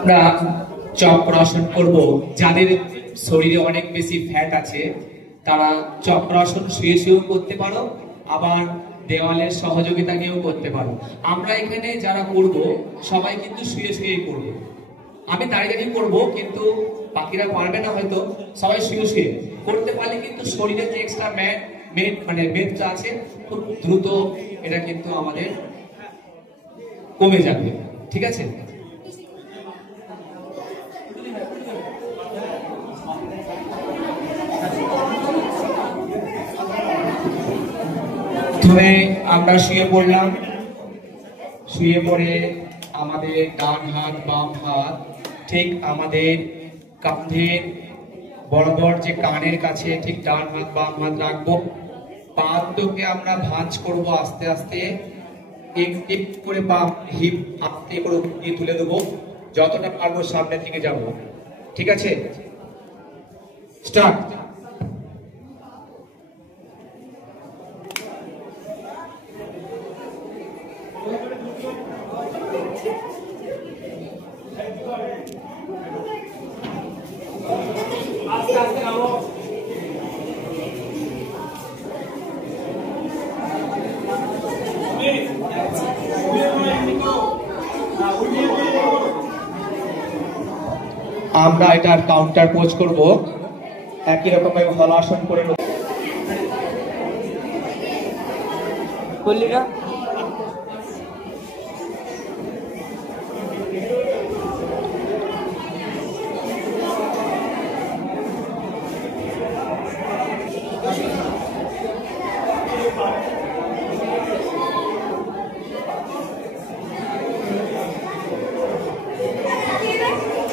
আমরা চক্রাসন করব। যাদের শরীরে অনেক বেশি ফ্যাট আছে তারা চক্রাসন শুয়ে শুয়েও করতে পারো, আবার দেওয়ালের সহযোগিতা নিয়েও করতে পারো। আমরা এখানে যারা করব সবাই কিন্তু শুয়ে শুয়েই করব। আমি দাঁড়িয়ে দাঁড়িয়ে করবো, কিন্তু বাকিরা পারবে না হয়তো, সবাই শুয়ে শুয়ে করতে পারলে কিন্তু শরীরে যে এক্সট্রা মেদটা আছে খুব দ্রুত এটা কিন্তু আমাদের কমে যাবে। ঠিক আছে? প্রথমে আমরা শুয়ে পড়লাম। শুয়ে পড়ে আমাদের ডান হাত বাম হাত ঠিক আমাদের কাঁধের বরাবর, যে কানের কাছে ঠিক ডান হাত বাম হাত রাখবো। পা দুটোকে আমরা ভাঁজ করব আস্তে আস্তে, একটু করে পা হিপ আস্তে করে উপরে তুলে দেবো, যতটা পারবো সামনের দিকে যাব। ঠিক আছে? স্টার্ট। আমরা এটার কাউন্টার পোজ করব, একই রকম হলাসন করে নেব।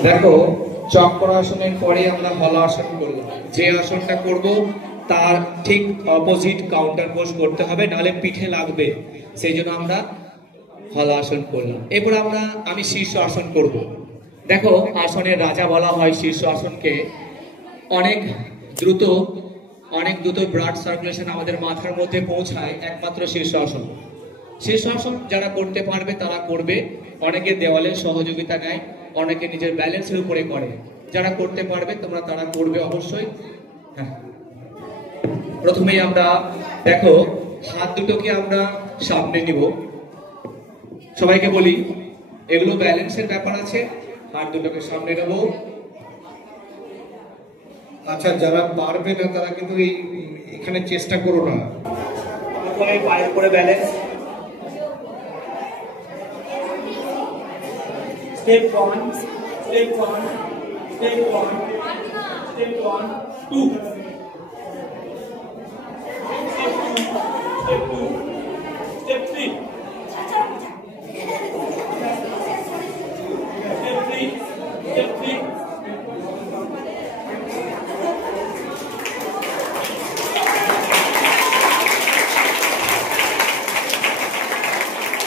দেখো, চক্রাসনের পরে আমরা হলাসন করব। যে আসনটা করব তার ঠিক অপোজিট কাউন্টার পোজ করতে হবে, নাহলে পিঠে লাগবে। সেই জন্য আমরা হলাসন করলাম। এরপর আমি শীর্ষ আসন করব। দেখো, আসনের রাজা বলা হয় শীর্ষ আসনকে। অনেক দ্রুত ব্লাড সার্কুলেশন আমাদের মাথার মধ্যে পৌঁছায় একমাত্র শীর্ষ আসন। শীর্ষ আসন যারা করতে পারবে তারা করবে। অনেকে দেওয়ালের সহযোগিতা নেয়, অনেকে নিজের ব্যালেন্সের উপরে করে। যারা করতে পারবে তারা করবে অবশ্যই। হ্যাঁ, প্রথমেই আমরা দেখো হাত দুটোকে আমরা সামনে নিব। সবাইকে বলি, এগুলো ব্যালেন্সের ব্যাপার আছে। হাত দুটোকে সামনে নেব। আচ্ছা, যারা পারবে না তারা কিন্তু এখানে চেষ্টা করো না। প্রথমে পায়ের উপরে balance. Step 1, step 1, step 1, step 1, 2. Step 2, step 2.